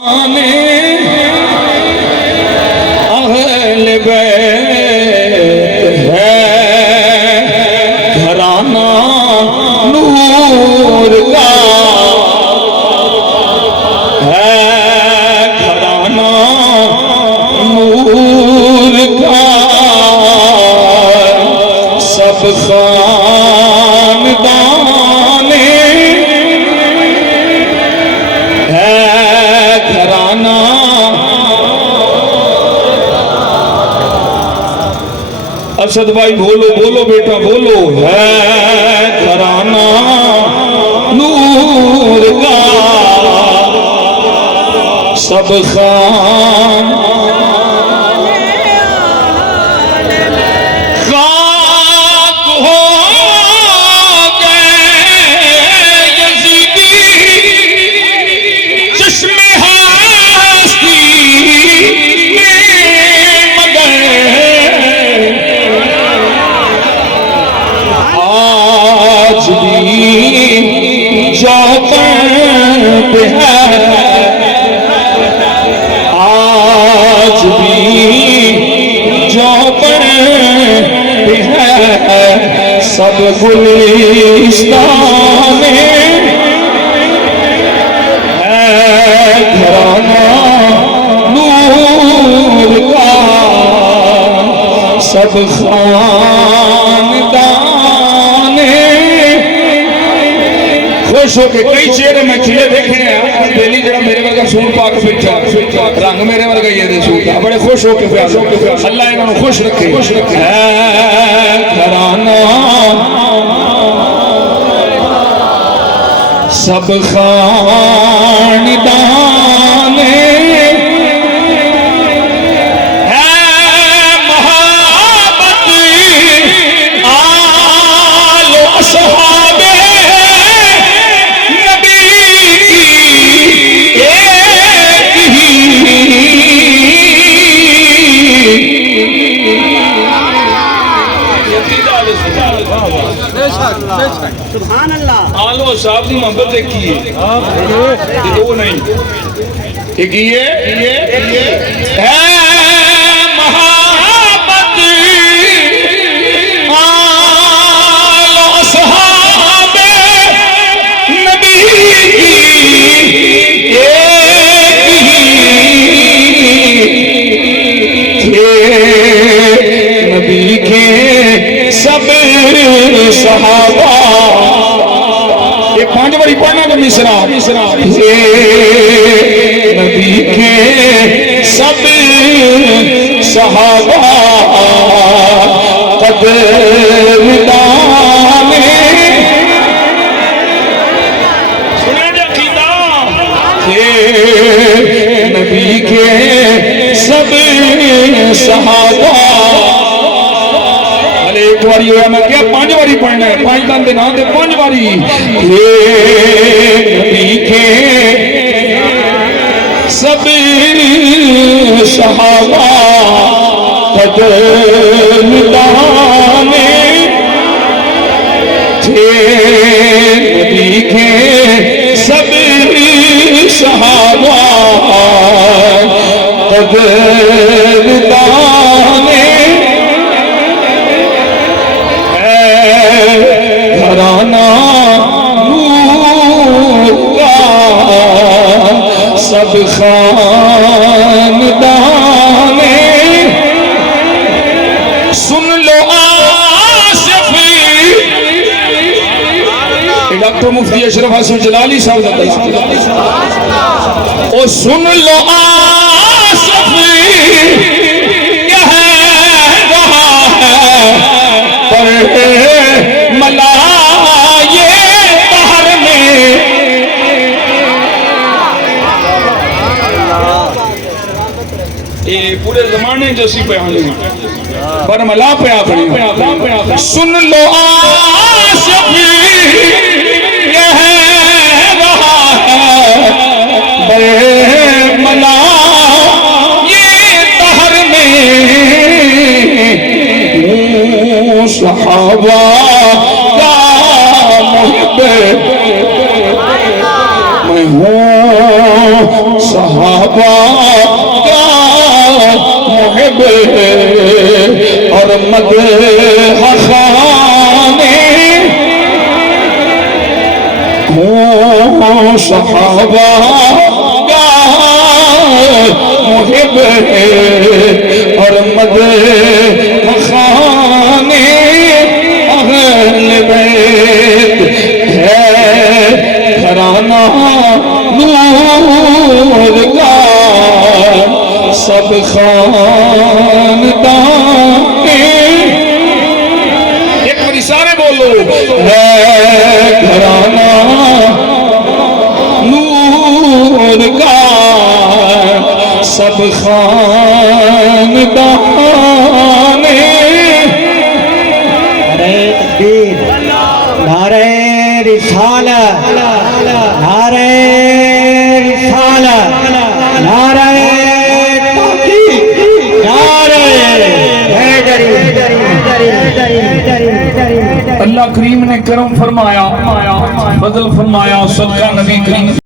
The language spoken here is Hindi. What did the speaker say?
अहल बैत है घराना नूर का है, घराना नूर का सब खानदान है घराना। असद भाई बोलो बोलो बेटा बोलो, है घराना नूर का सब खान खाक हो गए यज़ीदी चश्मे हस्ती में मगर आज भी जौहर पे है, आज भी जौहर पे है सब गुलिस्तान है घराना नूर का सब खानदान। खुश होके कई चेहरे मैं खिले देखे हैं, पहली जरा मेरे वर्गा सूट पाक बैठा, रंग मेरे वर्गा ये सूट बड़े खुश होके अल्लाह इन्होंने खुश रखे है घराना सब खानदान है मोहब्बत आलो असहाबे नबी एक ही सुभान अल्लाह। आलो साहब की मोहब्बत एक ही है, दो नहीं, एक ही है मोहब्बत आलो सहाबे नबी की एक ही थे, नबी के सब सहाबा। ये 5 बारी पढ़ना तो मिसरा ये नबी के सब सहाबा कदरदान सुने जकीदा ये नबी के सब सहाबा। एक बारी होया मैं क्या 5 बारी पढ़ना है, 5 दिन के नाम 5 बारी नबी के सब सहाबा कदरदान थे, नबी के सब सहाबा कदरदान घराना नूर का सब खानदान। सुन लो आसिफी डॉक्टर मुफ्ती अशरफ हसन जलाली साहब ओ सुन लो आसिफी कह रहा है पर मला ये बाहर में ये पूरे जमाने जो सी बयान पर मला पे अपने सुन लो आसिफी कह रहा है बे मला ये बाहर में सहाबा का मुहिब मैं हूँ सहाबा सहाबा का मुहिब और मदह खाने हूँ सहाबा का मुहिब और मदह खाने अहल बैत है घराना नूर का सब खानदान एक बारी सारे बोलो है घराना नूर का सब खानदान नारे तकबीर, नारे रिसालत, नारे रिसालत, नारे तहकीक, नारे हैदरी। अल्लाह करीम ने करम फरमाया, फजल फरमाया, सदका नबी करीम